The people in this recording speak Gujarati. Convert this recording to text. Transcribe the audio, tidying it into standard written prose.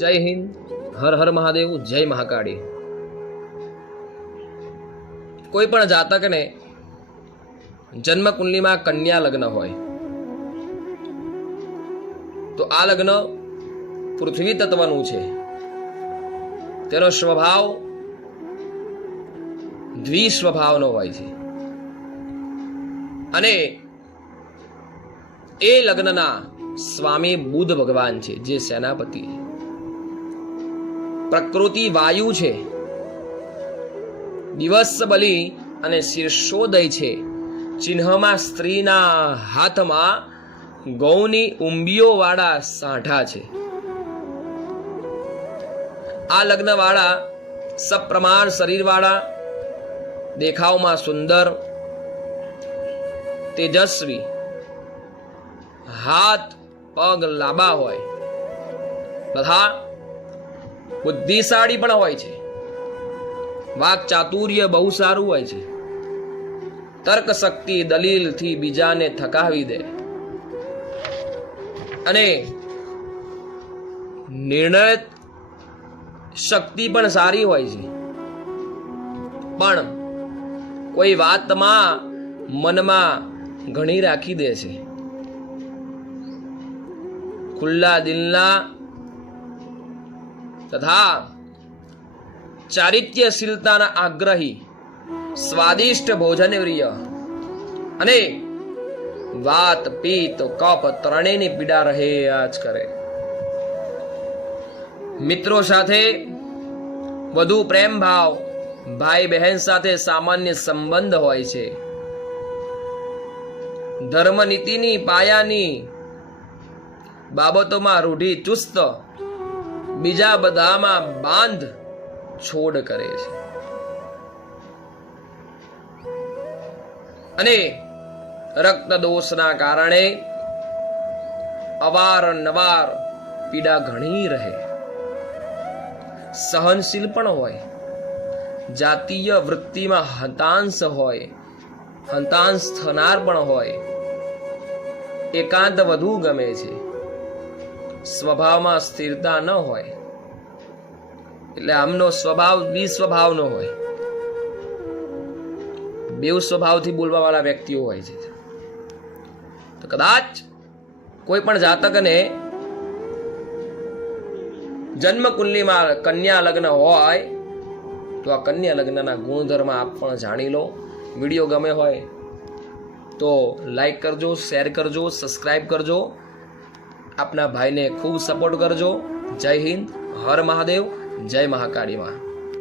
જય હિન્દ, હર હર મહાદેવ, જય મહાકાળી। કોઈ પણ જાતકને જન્મ કુંડલીમાં કન્યા લગ્ન હોય તો આ લગ્ન પૃથ્વી તત્વનું છે। તેનો સ્વભાવ દ્વિસ્વભાવનો હોય છે અને એ લગ્નના સ્વામી બુધ ભગવાન છે, જે સેનાપતિ છે। પ્રકૃતિ વાયુ છે, દિવસ બલી અને શીર્ષોદય છે। ચિહ્નમાં સ્ત્રીના હાથમાં ગૌની ઉંબીઓ વાળા સાંઠા છે। આ લગ્ન વાળા સપ્રમાણ શરીર વાળા, દેખાવમાં સુંદર, તેજસ્વી, હાથ પગ લાંબા હોય તથા બુદ્ધિશાળી પણ હોય છે। વાક ચાતુર્ય બહુ સારું હોય છે। તર્ક શક્તિ દલીલથી બીજાને થકાવી દે અને નિર્ણય શક્તિ પણ સારી હોય છે, પણ કોઈ વાતમાં મનમાં ઘણી રાખી દે છે। ખુલ્લા દિલના તથા ચારિત્ર્યશીલતાના આગ્રહી, સ્વાદિષ્ટ ભોજન પ્રિય અને વાત પિત્ત કફ ત્રણેયની પીડા રહ્યા જ કરે। મિત્રો સાથે વધુ પ્રેમ ભાવ, ભાઈ બહેન સાથે સામાન્ય સંબંધ હોય છે। ધર્મ નીતિની પાયાની બાબતોમાં રૂઢિ ચુસ્ત, બીજા બધામાં બાંધ છોડ કરે છે અને રક્ત દોષના કારણે અવારનવાર પીડા ઘણી રહે। સહનશીલ પણ હોય, જાતીય વૃત્તિમાં હતાંશ હોય, હતાંશ થનાર પણ હોય। એકાંત વધુ ગમે છે, સ્વભાવમાં સ્થિરતા ન હોય, એટલે આમનો સ્વભાવ દ્વિસ્વભાવનો હોય। બેવ સ્વભાવથી બોલવા વાળા વ્યક્તિઓ હોય છે। તો કદાચ કોઈ પણ જાતકને જન્મ કુંડલીમાં કન્યા લગ્ન હોય તો આ કન્યા લગ્નના ગુણધર્મ આપ પણ જાણી લો। વિડીયો ગમે હોય તો લાઈક કરજો, શેર કરજો, સબસ્ક્રાઈબ કરજો। આપના ભાઈને ખૂબ સપોર્ટ કરજો। જય હિન્દ, હર મહાદેવ, જય મહાકાળી માં।